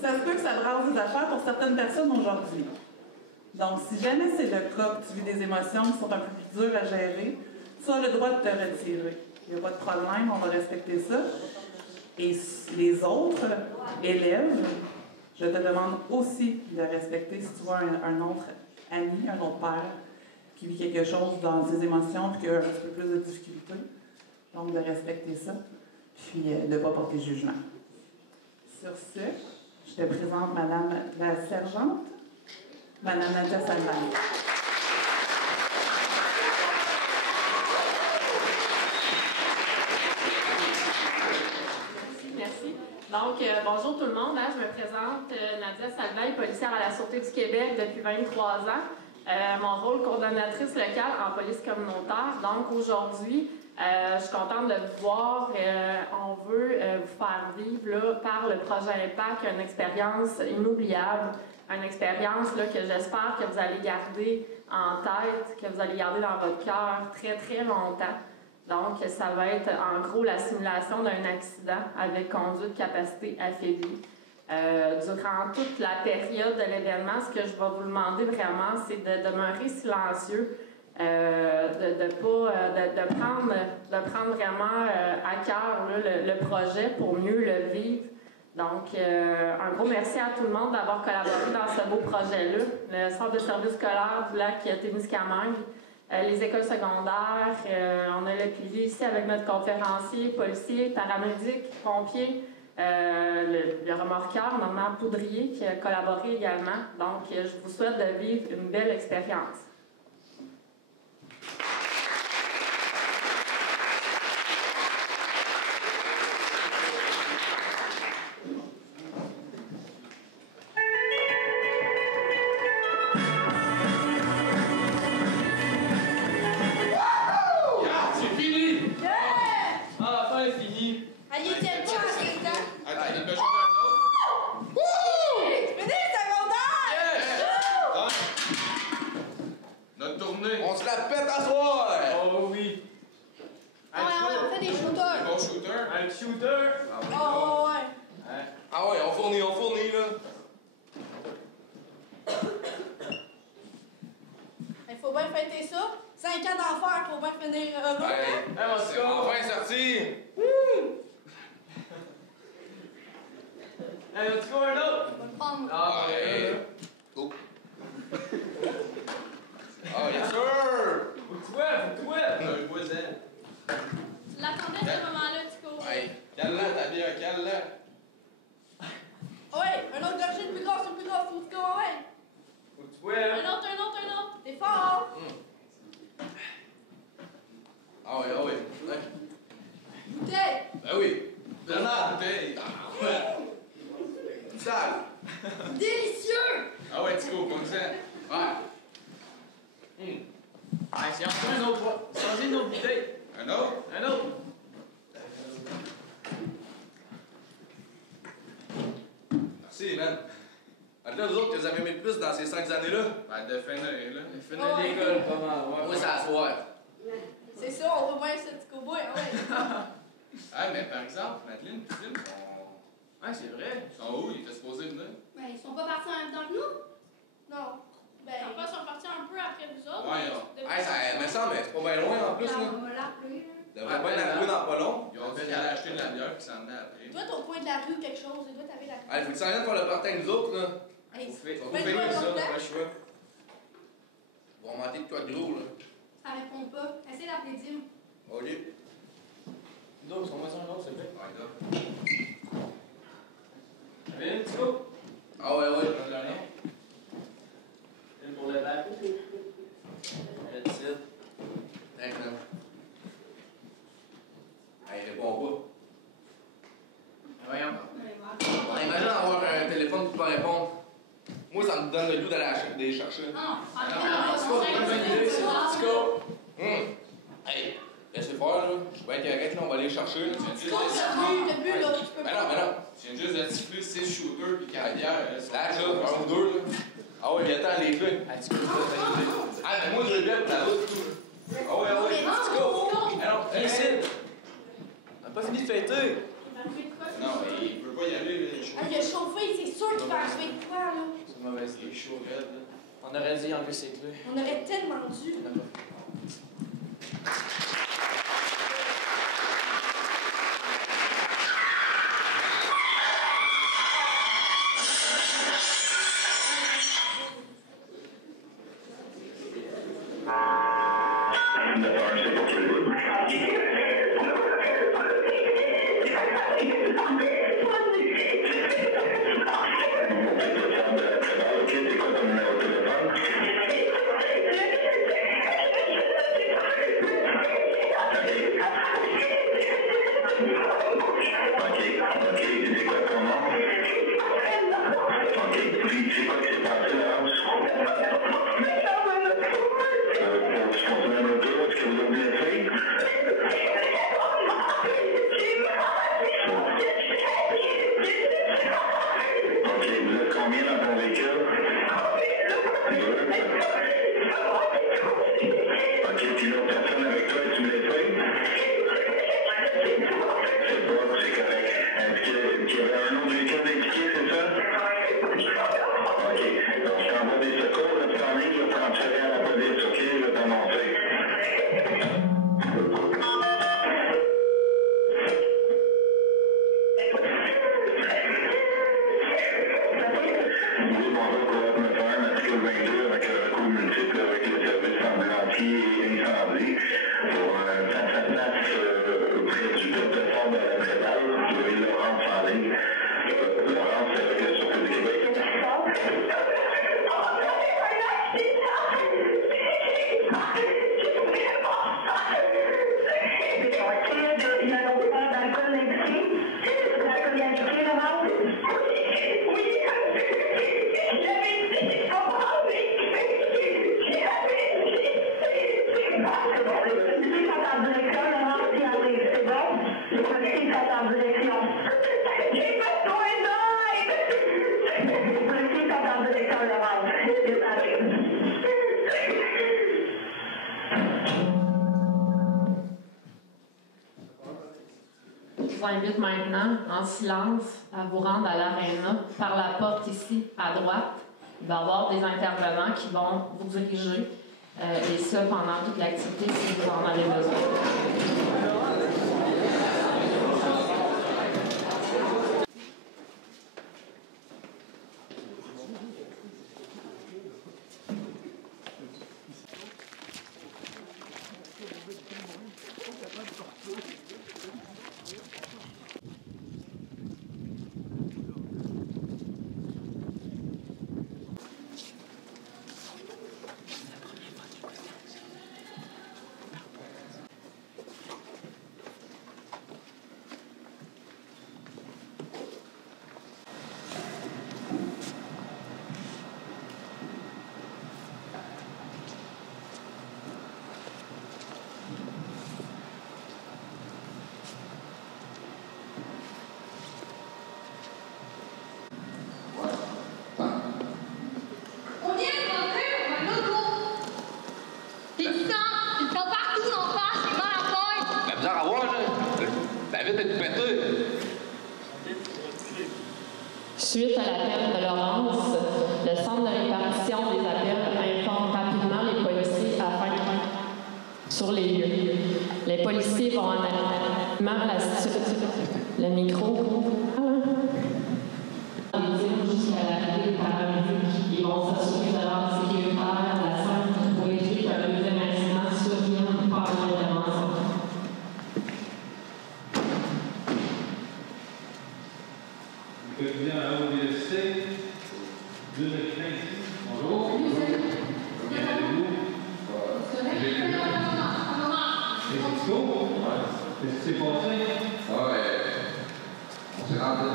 ça se peut que ça brasse des affaires pour certaines personnes aujourd'hui. Donc, si jamais c'est le cas, que tu vis des émotions qui sont un peu plus dures à gérer, tu as le droit de te retirer. Il n'y a pas de problème, on va respecter ça. Et les autres élèves, je te demande aussi de respecter si tu vois un autre ami, un autre père, qui vit quelque chose dans ses émotions et qui a un petit peu plus de difficultés. Donc, de respecter ça, puis de ne pas porter jugement. Sur ce, je te présente Madame la sergente, Madame Nadia Salvaille. Merci. Donc, bonjour tout le monde. Je me présente Nadia Salvaille, policière à la Sûreté du Québec depuis 23 ans. Mon rôle, coordonnatrice locale en police communautaire. Donc, aujourd'hui, je suis contente de vous voir. On veut vous faire vivre là, par le projet Impact une expérience inoubliable, une expérience là, que j'espère que vous allez garder en tête, que vous allez garder dans votre cœur très, très longtemps. Donc, ça va être en gros la simulation d'un accident avec conduite capacité affaiblie. Durant toute la période de l'événement, ce que je vais vous demander vraiment, c'est de demeurer silencieux, de prendre vraiment à cœur là, le projet pour mieux le vivre. Donc, un gros merci à tout le monde d'avoir collaboré dans ce beau projet-là. Le Centre de services scolaires du lac Témiscamingue, les écoles secondaires, on a le pilier ici avec notre conférencier, policier, paramédic, pompier, le remorqueur, Normand Poudrier, qui a collaboré également. Donc, je vous souhaite de vivre une belle expérience. On se la pète à soir! Oh oui! On fait des shooters! Des bons shooters! Un shooter! Oh ouais! Ah ouais, on fournit là! Il faut bien fêter ça! 5 ans d'enfer, faut bien finir heureux! Ouais, on se enfin sorti! Hey, on se court un autre! On va le prendre! Ah ouais! Oh! Ah, yes sir! Faut que tu vois, Un voisin! Tu l'attendais ce moment-là, Tico? Ouais! Cale-la, ta bière, cale-la! Ouais! Un autre gorgée plus grosse, faut que tu ouais! Faut que tu vois! Un autre! T'es fort! Ah ouais, ouais! Bouteille! Ben oui! Bernard! Bouteille! Ah ouais! Sale! Délicieux! Ah ouais, Tico, comme ça! Ouais! Hey, c'est encore un autre fois. Changez une autre bouteille. Un autre? Un autre. Merci, man. Là, vous autres, que vous avez aimé le plus dans ces 5 années-là? Ben, de finir, là. Finir l'école, pas mal. Ouais. Moi, c'est à soir. C'est ça, on va voir ça, Tico Boy, ouais! Ah, mais par exemple, Madeleine et Philippe sont... Ouais, c'est vrai. Ils sont où? Ils étaient supposés venir? Ben, ils sont pas partis en même temps que nous? Non. Ben, ils sont partis un peu après vous autres. Ouais, hey, ça me semble, c'est pas bien loin en plus, là. On va l'appeler, là. Devrait pas être arrivé dans pas long. Ils ont dit qu'ils allaient acheter de la bière puis s'en venaient après. Toi, t'es au coin de la rue, quelque chose, et toi, t'avais la rue. Hey, faut que tu s'en viennes faire le partage avec nous autres, là. Hey, fait. On ben, fait toi, ça, ton pas plan, le choix. Ils vont monter de quoi de gros, là. ça répond pas. Essaye d'appeler Dim. OK. D'autres, on va sur un autre, s'il te plaît. Ouais, là. T'avais une, Tico? Ah ouais, ouais. Une pour le bac. Le titre. D'accord. Hey, il répond pas. Voyons. Imagine avoir un téléphone qui peut pas répondre. Moi, ça me donne le goût d'aller les chercher. Non, Tico. Hey, laissez faire, là. Je vais être correct, là, on va aller les chercher. le but, là, tu peux Mais pas. non, mais non. Je viens juste de siffler 6 shooters puis carrière. Là, un ou deux, là. Ah ouais, il attend les clés. Ah, Tico, tu vas t'amuser. Ah, mais moi, je le bête, la route. Ah ouais, ah ouais. Tico. Alors, viens ici. On n'a pas fini de fêter. Non, mais il peut pas y aller, là. Ah, il a chauffé, c'est sûr chaud raide, là. On aurait dû enlever ses clés. On aurait tellement dû. On a pas. Je vous invite maintenant, en silence, à vous rendre à l'aréna par la porte ici, à droite. Il va y avoir des intervenants qui vont vous diriger, et ça pendant toute l'activité si vous en avez besoin. Suite à l'appel de Laurence, le centre de répartition des appels informe rapidement les policiers afin sur les lieux. Les policiers vont analyser la situation. Le micro. Jusqu'à l'arrivée des paramédics, ils vont s'assurer de leur sécuritaire la scène pour éviter qu'un deuxième incident survienne par l'intervention. Vous faites bien à l'université 2015. Bonjour. Bien allez-vous? C'est Mexico? Qu'est-ce qui s'est passé? Ouais. On s'est rentré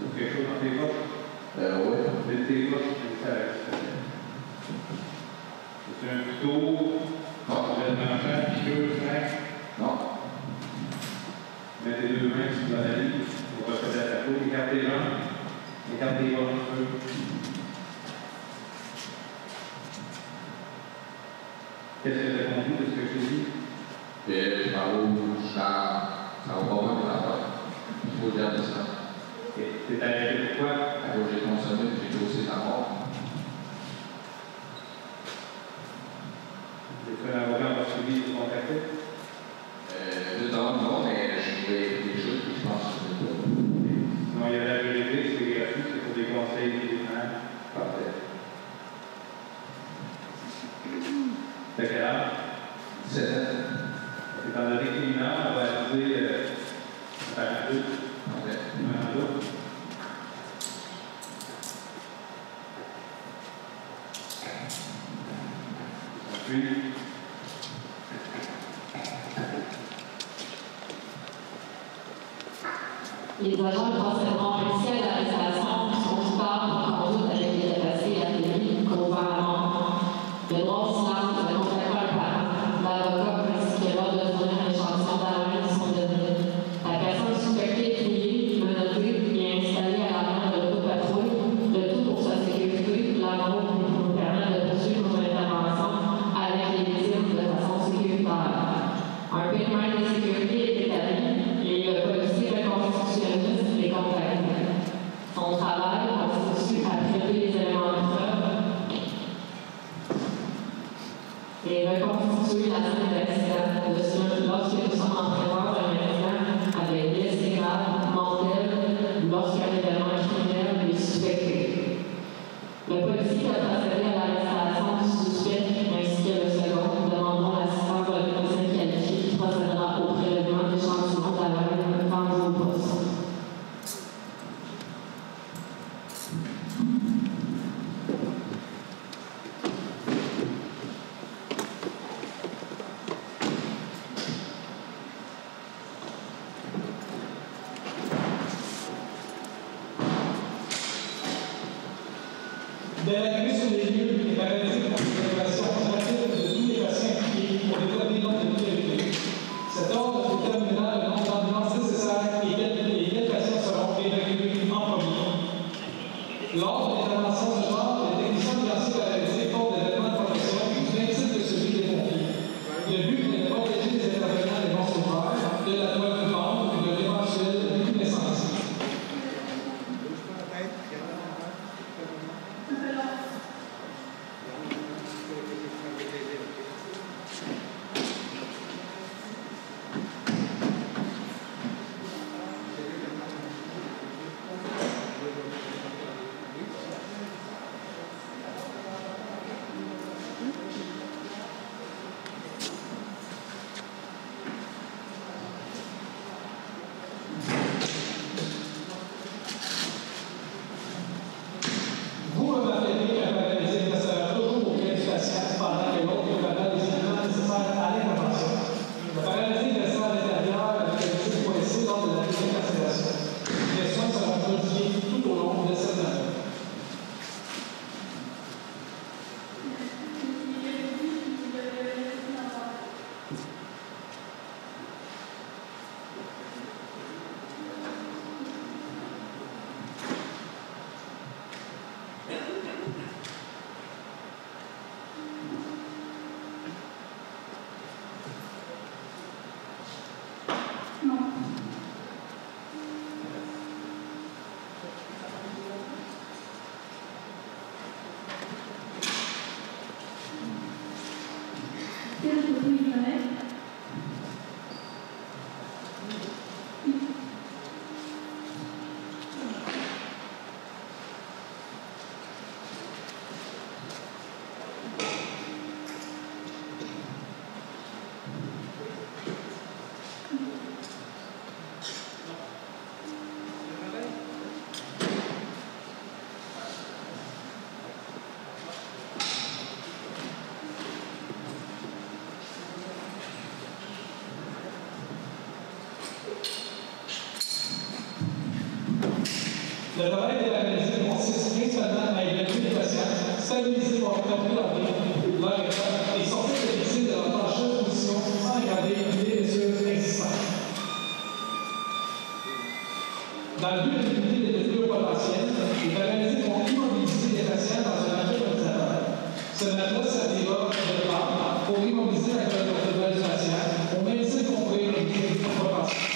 Ou quelque chose dans tes poches? Oui. De tes poches, c'est un couteau, Non. un enfant, piqûre, craque. Non. Mets tes deux mains sur la valise pour procéder à ta peau. Écarte tes jambes. Écarte tes bras un peu. Qu'est-ce que tu as compris de ce que je t'ai dit? Ça va pas mal de travail. Il faut garder ça. T'es arrêté pourquoi? À cause j'ai consommé, j'ai dosé ta mort. C'est un avocat va suivi de ton café? Non, mais j'ai des choses que je pense que c'est pas. Non, il y a la vérité, c'est gratuit, c'est pour des conseils différents. Parfait. T'as quel âge? 17 ans. Étant donné que mineur, on va ajouter un peu. Parfait. Un peu. Puis, les agents procéderont ainsi à l'arrestation sont coupables de conduite avec les dépassés à Denis qu'au mort. Le droit au silence ne contient pas un parent. L'avocat ainsi que le droit de fournir un échantillon d'ADN sont donnés. La personne suspectée est fouillée, menottée et installée à l'arrière de l'autopatrouille, le tout pour sa sécurité, l'amour et pour nous permettre de poursuivre nos interventions avec les victimes de façon sécuritaire. Un périmètre de sécurité est établi et le policier reconstitutionniste est contacté. Son travail constitue à traiter les éléments de preuve et reconstituer la scène d'accident lorsque nous sommes en présence d'un incident avec blessé grave, mortel ou lorsqu'un événement criminel est suspecté. Le policier qui a procédé à l'arrestation du suspect ainsi que le second demanderont l'assistance d'un médecin qualifié qui procédera au prélèvement d'échantillons d'ADN pendus au poste. Dès l'arrivée sur les lieux, est paralysé pour l'évaluation rapide de tous les patients impliqués pour l'état des nombres de priorité. Cet ordre déterminera le nombre d'ambulances nécessaires et quels patients seront évacués en premier. Lors de l'intervention de genre, les techniciens financiers paralysés font des vêtements de protection du même type que celui des pompiers. Le but est de protéger les intervenants des non-sauveurs, de la toile du monde et de l'éventuel vécu d'incendie. Le travail de la maladie consiste principalement à évaluer les patients, stabiliser leur vie, leur état et sortir les victimes de leur dangereuse position sans aggraver les blessures existantes. Dans le but de limiter les blessures potentielles, les paralysés vont immobiliser les patients dans un matelas immobilisateur. Ce matelas servira de base pour immobiliser la colonne vertébrale du patient, au même titre qu'on pourrait immobiliser les potentiels.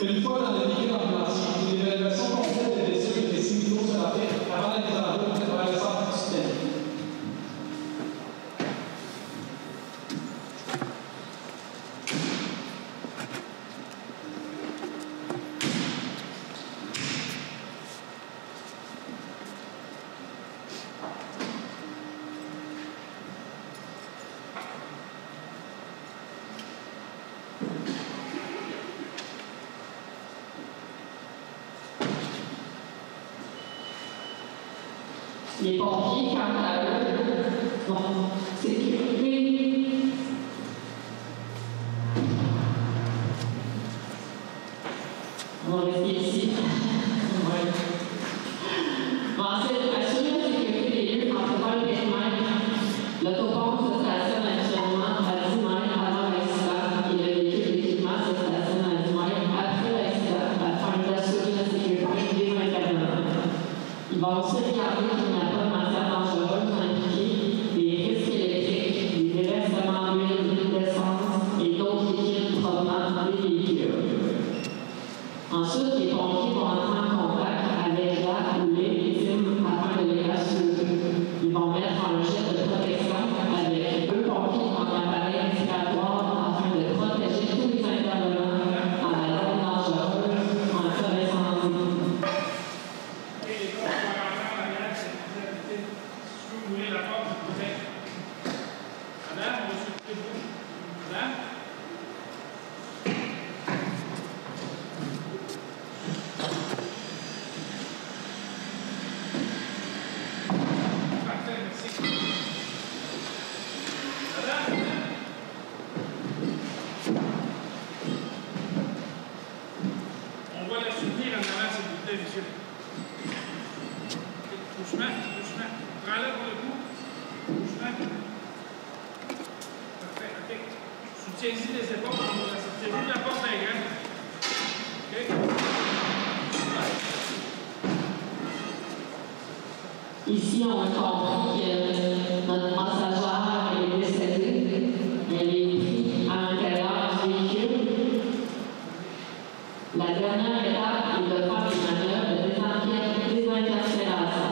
Une fois dans le véhicule ambulancier, une évaluation complète des blessures et des signes sera faite avant la mise en route vers le centre hospitalier. Les pompiers, quant à eux, vont sécuriser. On va rester ici. Ouais. Bon, assurer la sécurité Prends-le pour le coup. Bouge-le. Parfait, OK. Soutiens-y les épaules. Sortez-vous de la porte d'un grand. OK? Ici, on a compris que notre passagère est décédée. Elle est prise à l'intérieur du véhicule. La dernière étape est de faire les manœuvres de désincarcération.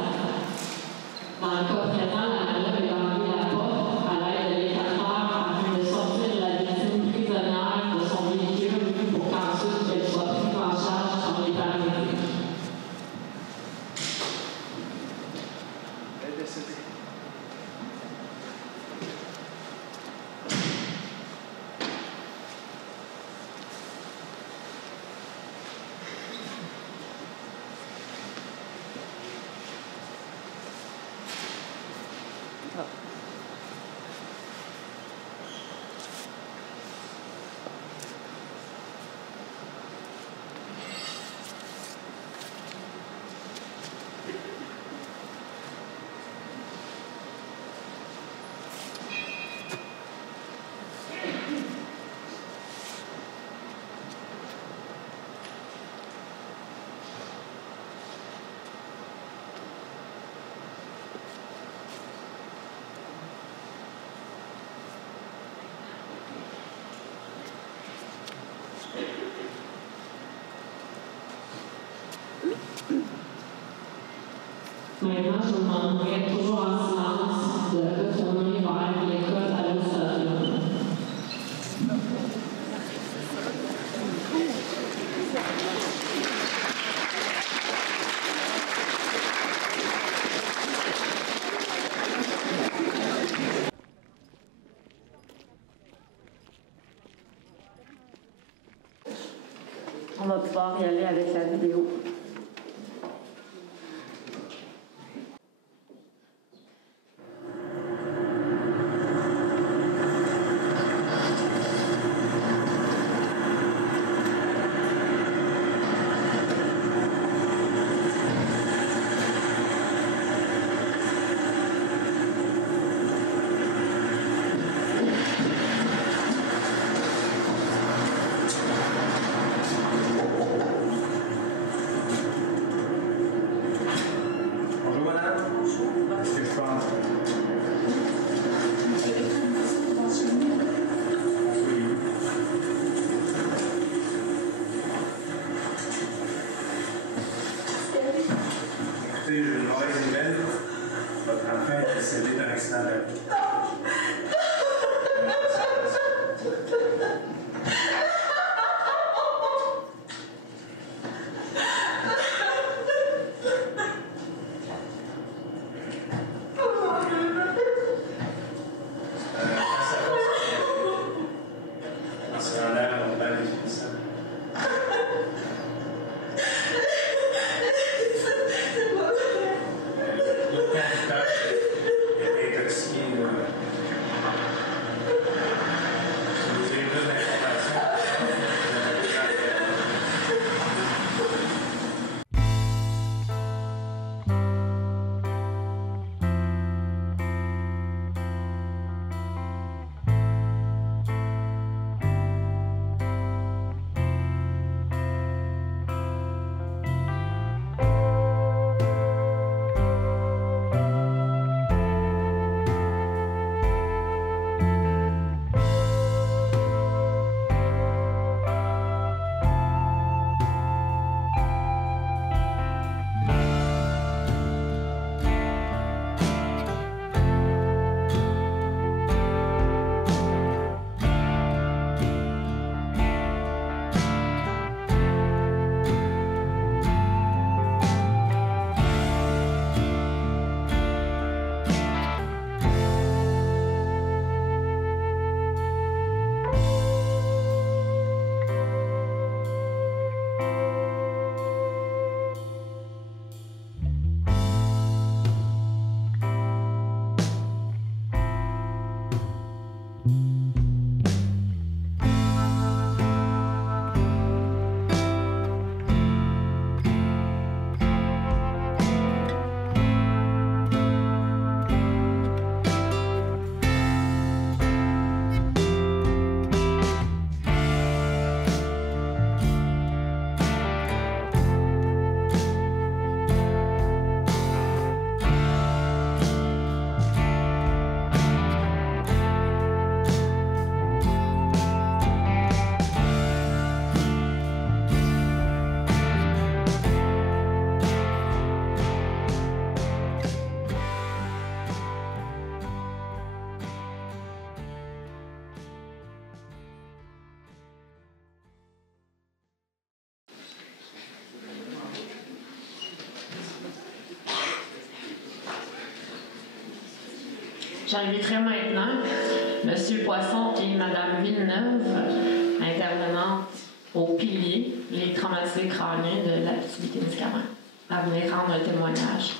Dans le cas présent, la manœuvre est d'enlever la porte à l'aide de l'écarteur afin de sortir la victime prisonnière de son véhicule pour qu'ensuite elle soit prise en charge par les paramédics. Maintenant, je vous demanderai toujours en silence de retourner vers l'école à l'auditorium. On va pouvoir y aller avec la vidéo. J'inviterai maintenant M. Poisson et Mme Villeneuve, intervenantes au pilier, les traumatisés crâniens de l'Abitibi-Témiscamingue, à venir rendre un témoignage.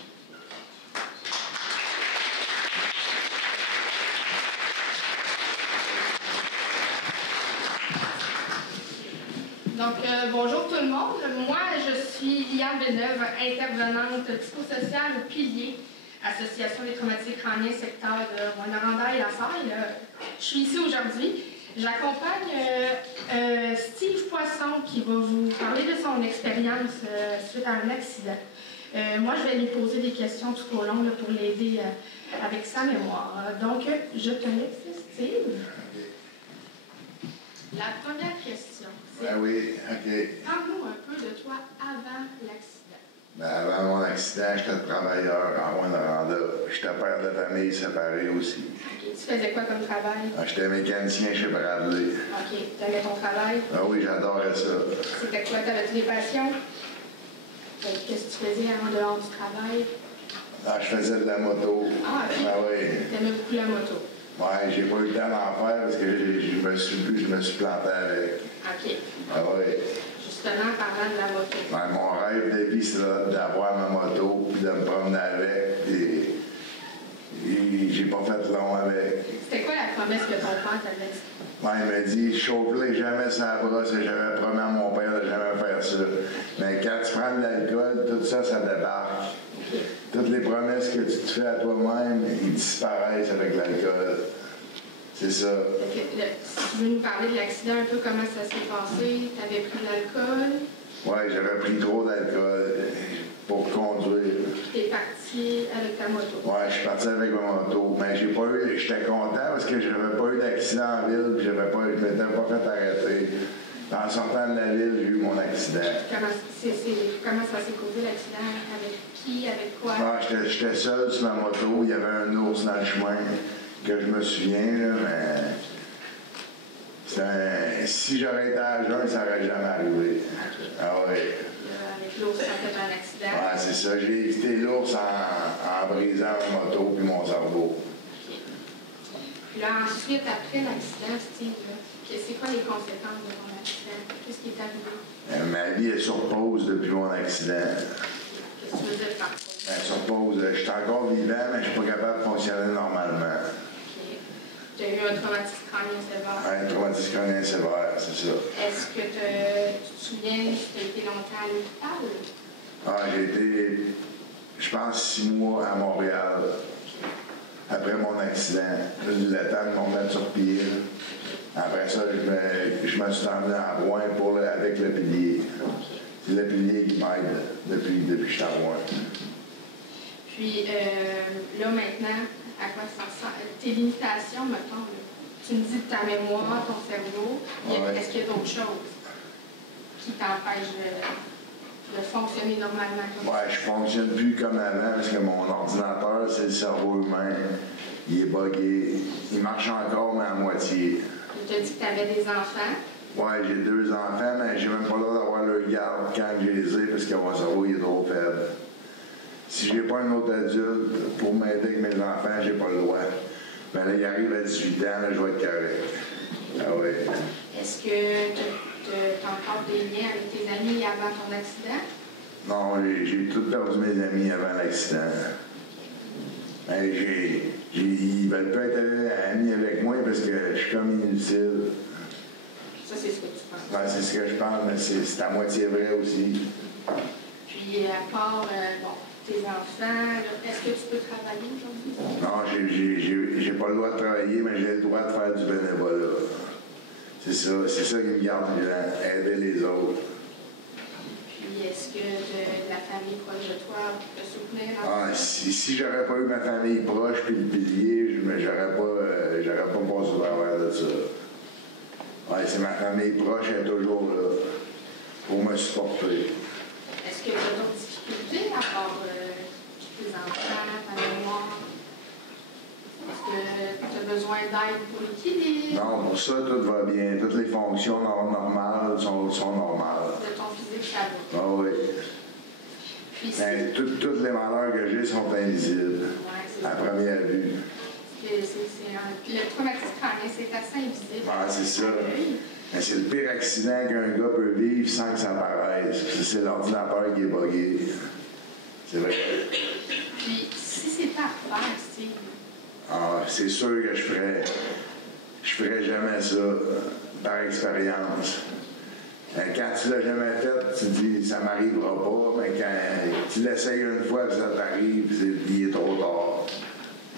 Donc, bonjour tout le monde. Moi, je suis Liane Villeneuve, intervenante psychosociale au Pilier, Association des traumatisés crâniens, secteur de Rwanda et la Salle. Je suis ici aujourd'hui. J'accompagne Steve Poisson qui va vous parler de son expérience suite à un accident. Moi, je vais lui poser des questions tout au long là, pour l'aider avec sa mémoire. Donc, je te laisse, Steve. La première question. Ben oui, OK. Parle-nous un peu de toi avant l'accident. Ben avant mon accident, j'étais travailleur en Rwanda. J'étais père de famille séparé aussi. OK. Tu faisais quoi comme travail? J'étais mécanicien chez Bradley. OK. Tu aimais ton travail? Ah oui, j'adorais ça. C'était quoi? T'avais-tu des passions? Qu'est-ce que tu faisais en dehors du travail? Ah, je faisais de la moto. Ah, OK. Ah oui. T'aimais beaucoup la moto? Ouais, j'ai pas eu le temps d'en faire parce que je me suis planté avec. OK. Ah oui. Justement, parlant de la moto. Ouais, mon rêve de vie, c'est d'avoir ma moto puis de me promener avec. Et j'ai pas fait long avec. C'était quoi la promesse que ton père t'avait dit? Ouais, il m'a dit, chauffe-les jamais sa brosse. J'avais promis à mon père de jamais faire ça. Mais quand tu prends de l'alcool, tout ça, ça débarque. Okay. Toutes les promesses que tu te fais à toi-même, ils disparaissent avec l'alcool. C'est ça. Si tu veux nous parler de l'accident un peu, comment ça s'est passé? Tu avais pris de l'alcool? Oui, j'avais pris trop d'alcool pour conduire. Tu es parti avec ta moto? Oui, je suis parti avec ma moto. Mais j'étais content parce que je n'avais pas eu d'accident en ville, je ne m'étais pas fait arrêter. En sortant de la ville, j'ai eu mon accident. Comment ça s'est causé l'accident? Avec qui? Avec quoi? Ah, j'étais seul sur la moto. Il y avait un ours dans le chemin que je me souviens, là, mais si j'aurais été à jeun, ça n'aurait jamais arrivé. Okay. Ah oui. Avec l'ours, ça fait un accident? Oui, c'est ça. J'ai évité l'ours en brisant ma moto puis mon cerveau. Okay. Puis là, ensuite, après l'accident, Steve, c'est quoi les conséquences de ton accident? Qu'est-ce qui est arrivé? Ma vie est sur pause depuis mon accident. Qu'est-ce que tu veux dire par ça? Sur pause. Je suis encore vivant, mais je ne suis pas capable de fonctionner normalement. OK. Tu as eu un traumatisme crânien sévère? Oui, un traumatisme crânien sévère, c'est ça. Est-ce que tu te souviens si tu as été longtemps à l'hôpital? Ah, j'ai été, je pense, 6 mois à Montréal. Après mon accident. Le temps de me mettre sur pied. Après ça, je me suis emmené à Rouen avec le pilier. C'est le pilier qui m'aide depuis que je suis à Rouen. Puis là, maintenant, à quoi ça ressemble? Tes limitations, mettons, là. Tu me dis de ta mémoire, ton cerveau. Ouais. Est-ce qu'il y a d'autres choses qui t'empêchent de fonctionner normalement comme ça? Ouais, je fonctionne plus comme avant parce que mon ordinateur, c'est le cerveau humain. Il est buggé. Il marche encore, mais à moitié. Tu t'as dit que tu avais des enfants. Ouais, j'ai 2 enfants, mais j'ai même pas le droit d'avoir leur garde quand je les ai parce que mon cerveau il est trop faible. Si j'ai pas un autre adulte pour m'aider avec mes enfants, j'ai pas le droit. Mais là, il arrive à 18 ans, là, je vais être correct. Ah ouais. Est-ce que tu as encore des liens avec tes amis avant ton accident? Non, j'ai tout perdu mes amis avant l'accident. Ben, ils veulent pas être amis avec moi parce que je suis comme inutile. Ça, c'est ce que tu penses? Ouais, c'est ce que je pense, mais c'est à moitié vrai aussi. Puis, à part tes enfants, est-ce que tu peux travailler aujourd'hui? Non, j'ai pas le droit de travailler, mais j'ai le droit de faire du bénévolat. C'est ça qui me garde vivant, aider les autres. Puis, est-ce que de la famille proche de toi peut te soutenir? Si j'aurais pas eu ma famille proche puis le pilier, j'aurais pas passé au travers de ça. Ouais, c'est ma famille proche, elle est toujours là pour me supporter. Est-ce que tu as d'autres difficultés à part tes enfants, ta mémoire? Est-ce que tu as besoin d'aide pour l'équilibre? Non, pour ça, tout va bien. Toutes les fonctions normales sont normales. De ton physique, ça va? Ah oui. Puis tous les malheurs que j'ai sont invisibles, ouais, à première vue. Le traumatisme crânien, c'est assez invisible. Ah, c'est ça. Mais c'est le pire accident qu'un gars peut vivre sans que ça paraisse. C'est l'ordinateur qui est buggé. C'est vrai. Puis, si c'était à refaire, Steve. Ah, c'est sûr que je ferais jamais ça par expérience. Quand tu l'as jamais fait, tu te dis ça m'arrivera pas, mais quand tu l'essayes une fois et ça t'arrive, il est trop tard.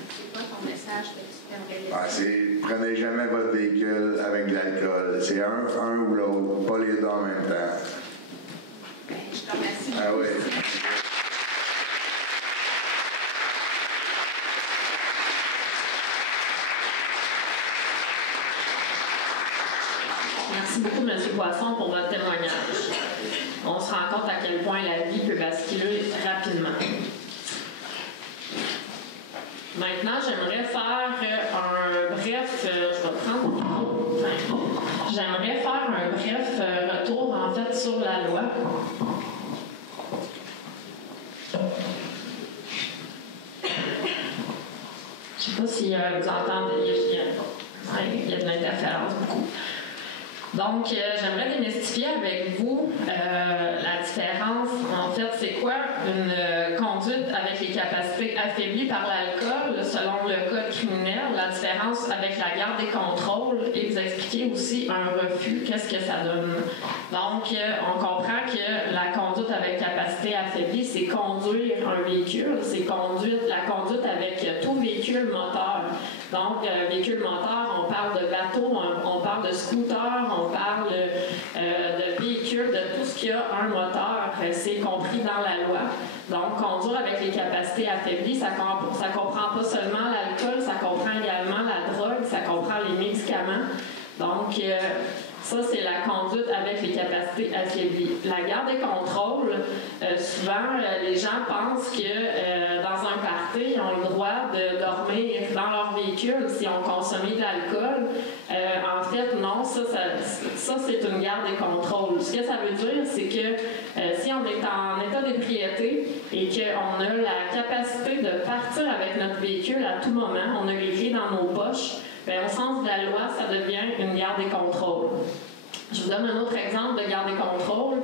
C'est quoi ton message que tu t'aimerais laisser? Prenez jamais votre véhicule avec de l'alcool. C'est un ou l'autre, pas les deux en même temps. Ben, je te remercie. Ah oui. Merci beaucoup, M. Poisson, pour votre témoignage. On se rend compte à quel point la vie peut basculer rapidement. Maintenant, j'aimerais faire un bref... je vais prendre mon micro. J'aimerais faire un bref retour, en fait, sur la loi. Je ne sais pas si vous entendez, il y a de l'interférence beaucoup. Donc, j'aimerais démystifier avec vous la différence. En fait, c'est quoi une conduite avec les capacités affaiblies par l'alcool selon le code criminel, la différence avec la garde des contrôles et vous expliquer aussi un refus, qu'est-ce que ça donne. Donc, on comprend que la conduite avec capacité affaiblie, c'est conduire un véhicule, c'est la conduite avec tout véhicule moteur. Donc, véhicule moteur, on parle de bateau, on parle de scooter, on parle de véhicule, de tout ce qui a un moteur. C'est compris dans la loi. Donc, conduire avec les capacités affaiblies, ça comprend pas seulement l'alcool, ça comprend également la drogue, ça comprend les médicaments. Donc, ça, c'est la conduite avec les capacités affaiblies. La garde des contrôles, souvent, les gens pensent que dans un party, ils ont le droit de dormir dans leur véhicule s'ils ont consommé de l'alcool. En fait, non, ça c'est une garde des contrôles. Ce que ça veut dire, c'est que si on est en état d'ébriété et qu'on a la capacité de partir avec notre véhicule à tout moment, on a les clés dans nos poches, bien, au sens de la loi, ça devient une garde des contrôles. Je vous donne un autre exemple de garde des contrôles.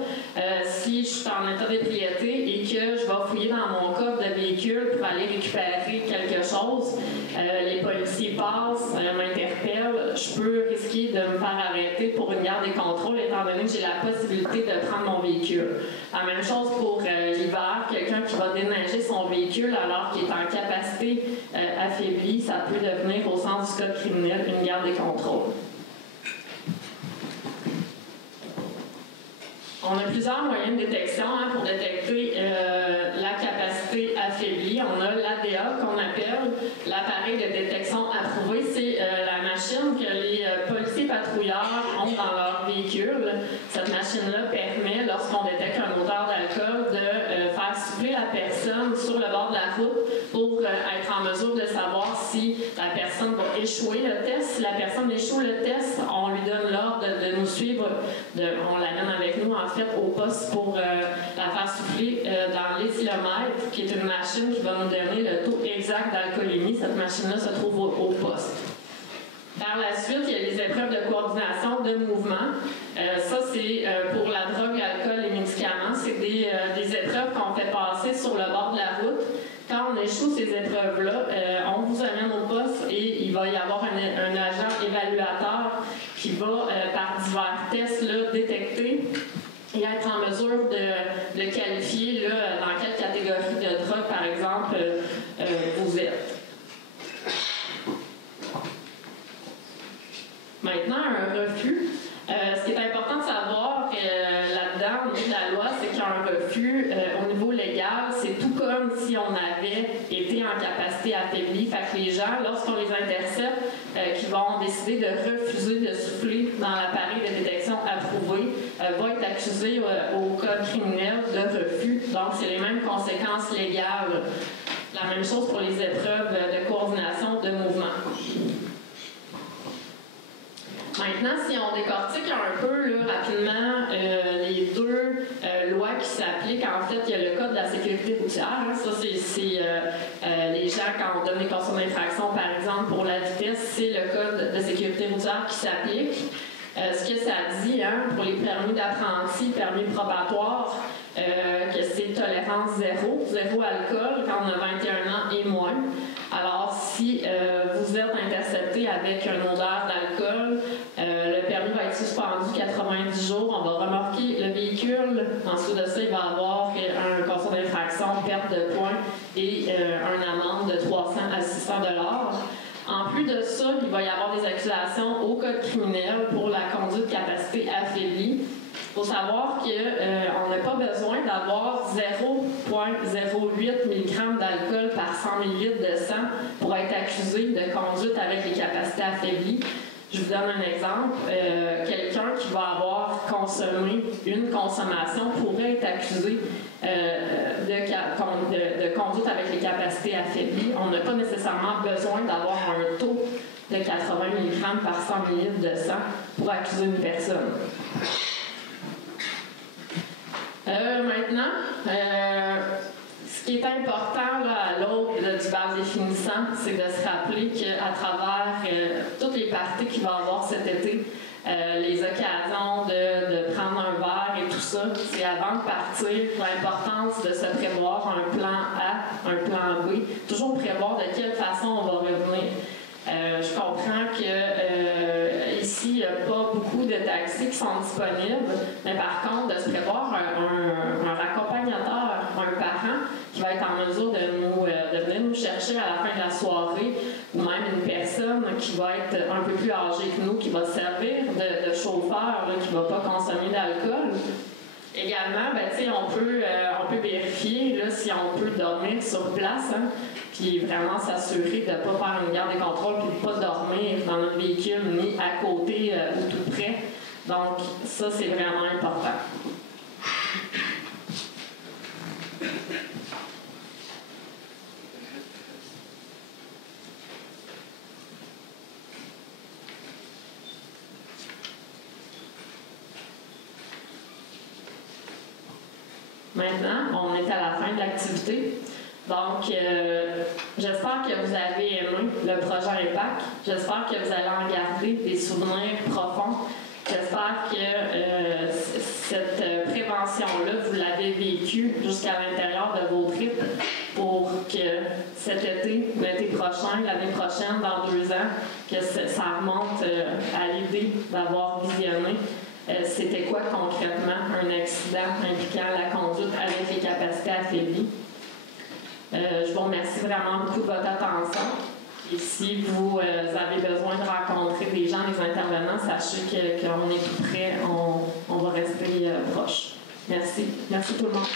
Si je suis en état d'ébriété et que je vais fouiller dans mon coffre de véhicule pour aller récupérer quelque chose, les policiers passent, m'interpellent, je peux risquer de me faire arrêter pour une garde des contrôles étant donné que j'ai la possibilité de prendre mon véhicule. La même chose pour l'hiver, quelqu'un qui va déneiger son véhicule alors qu'il est en capacité affaiblie, ça peut devenir au sens du code criminel une garde des contrôles. On a plusieurs moyens de détection pour détecter la capacité affaiblie. On a l'ADA qu'on appelle l'appareil de détection approuvé. C'est la machine que les policiers patrouilleurs ont dans leur véhicule. Cette machine-là permet, lorsqu'on détecte un odeur d'alcool, de faire souffler la personne sur le bord de la route pour être en mesure de savoir si la personne va échouer le test. Si la personne échoue le test, on lui donne l'ordre de nous suivre, on l'amène avec nous en fait au poste pour la faire souffler dans l'éthylomètre, qui est une machine qui va nous donner le taux exact d'alcoolémie. Cette machine-là se trouve au poste. Par la suite, il y a les épreuves de coordination de mouvement. Ça, c'est pour la drogue, l'alcool, les médicaments. C'est des épreuves qu'on fait passer sur le bord de la route. Quand on échoue ces épreuves-là, on vous amène au poste et il va y avoir un agent évaluateur qui va, par divers tests, là, détecter et être en mesure de qualifier là, dans quelle catégorie de drogue, par exemple, vous êtes. Maintenant, un refus. Ce qui est important de savoir là-dedans, au niveau de la loi, c'est qu'il y a un refus au niveau légal. C'est tout comme si on avait été en capacité affaiblie. Fait que les gens, lorsqu'on les intercepte, qui vont décider de refuser de souffler dans l'appareil de détection approuvé, vont être accusés au code criminel de refus. Donc, c'est les mêmes conséquences légales. La même chose pour les épreuves de coordination de mouvement. Maintenant, si on décortique un peu là, rapidement les deux loi qui s'applique. En fait, il y a le code de la sécurité routière. Ça, c'est les gens, quand on donne des constats d'infraction, par exemple, pour la vitesse, c'est le code de sécurité routière qui s'applique. Ce que ça dit, pour les permis d'apprenti, permis probatoires, que c'est tolérance zéro alcool quand on a 21 ans et moins. Alors, si vous êtes intercepté avec une odeur d'alcool, le permis va être suspendu 90 jours. On va remorquer le véhicule. Ensuite de ça, il va y avoir un constat d'infraction, perte de points et une amende de 300 à 600 $. En plus de ça, il va y avoir des accusations au code criminel pour la conduite de capacité affaiblie. Il faut savoir qu'on n'a pas besoin d'avoir 0,08 mg d'alcool par 100 ml de sang pour être accusé de conduite avec les capacités affaiblies. Je vous donne un exemple. Quelqu'un qui va avoir consommé une consommation pourrait être accusé de conduite avec les capacités affaiblies. On n'a pas nécessairement besoin d'avoir un taux de 80 mg par 100 ml de sang pour accuser une personne. Maintenant, ce qui est important à l'aube du bal définissant, c'est de se rappeler qu'à travers toutes les parties qu'il va y avoir cet été, les occasions de prendre un verre et tout ça, c'est avant de partir, l'importance de se prévoir un plan A, un plan B, toujours prévoir de quelle façon on va revenir. Je comprends que ici, il n'y a pas beaucoup de taxis qui sont disponibles, mais par contre, de se prévoir un accompagnateur, un parent qui va être en mesure de venir nous chercher à la fin de la soirée, ou même une personne qui va être un peu plus âgée que nous, qui va servir de chauffeur, là, qui ne va pas consommer d'alcool. Également, on peut vérifier là, si on peut dormir sur place, puis vraiment s'assurer de ne pas faire une garde des contrôles puis de ne pas dormir dans notre véhicule ni à côté ou tout près. Donc, ça, c'est vraiment important. Maintenant, on est à la fin de l'activité. Donc, j'espère que vous avez aimé le projet IMPACT. J'espère que vous allez en garder des souvenirs profonds. J'espère que cette prévention-là, vous l'avez vécue jusqu'à l'intérieur de vos tripes pour que cet été, l'été prochain, l'année prochaine, dans 2 ans, que ça remonte à l'idée d'avoir visionné c'était quoi concrètement un accident impliquant la conduite avec les capacités affaiblies. Je vous remercie vraiment beaucoup de votre attention. Et si vous avez besoin de rencontrer des gens, des intervenants, sachez qu'on est tout près, on va rester proche. Merci. Merci tout le monde.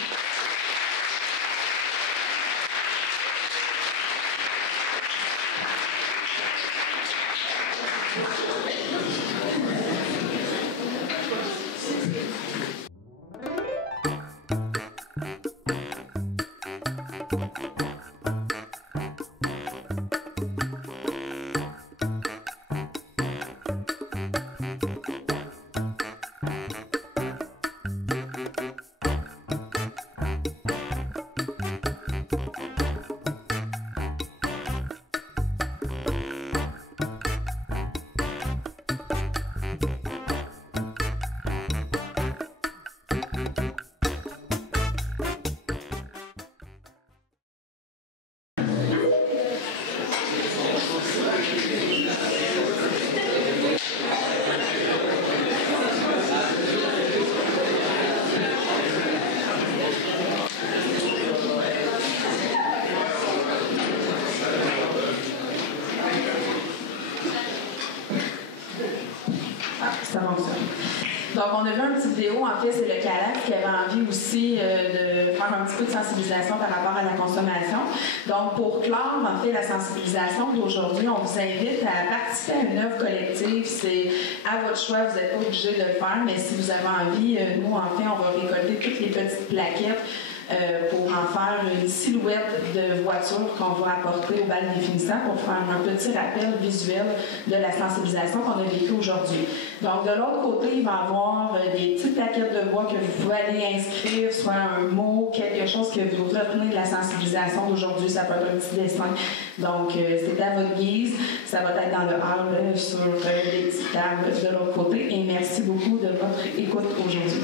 Donc, on a vu une petite vidéo, en fait, c'est le CALAC qui avait envie aussi de faire un petit peu de sensibilisation par rapport à la consommation. Donc, pour clore, en fait, la sensibilisation d'aujourd'hui, on vous invite à participer à une œuvre collective. C'est à votre choix, vous n'êtes pas obligé de le faire, mais si vous avez envie, nous, en fait, on va récolter toutes les petites plaquettes pour en faire une silhouette de voiture qu'on va apporter au bal définissant pour faire un petit rappel visuel de la sensibilisation qu'on a vécue aujourd'hui. Donc, de l'autre côté, il va y avoir des petites plaquettes de bois que vous pouvez aller inscrire, soit un mot, quelque chose que vous retenez de la sensibilisation d'aujourd'hui. Ça peut être un petit dessin. Donc, c'est à votre guise. Ça va être dans le hall sur des petites tables de l'autre côté. Et merci beaucoup de votre écoute aujourd'hui.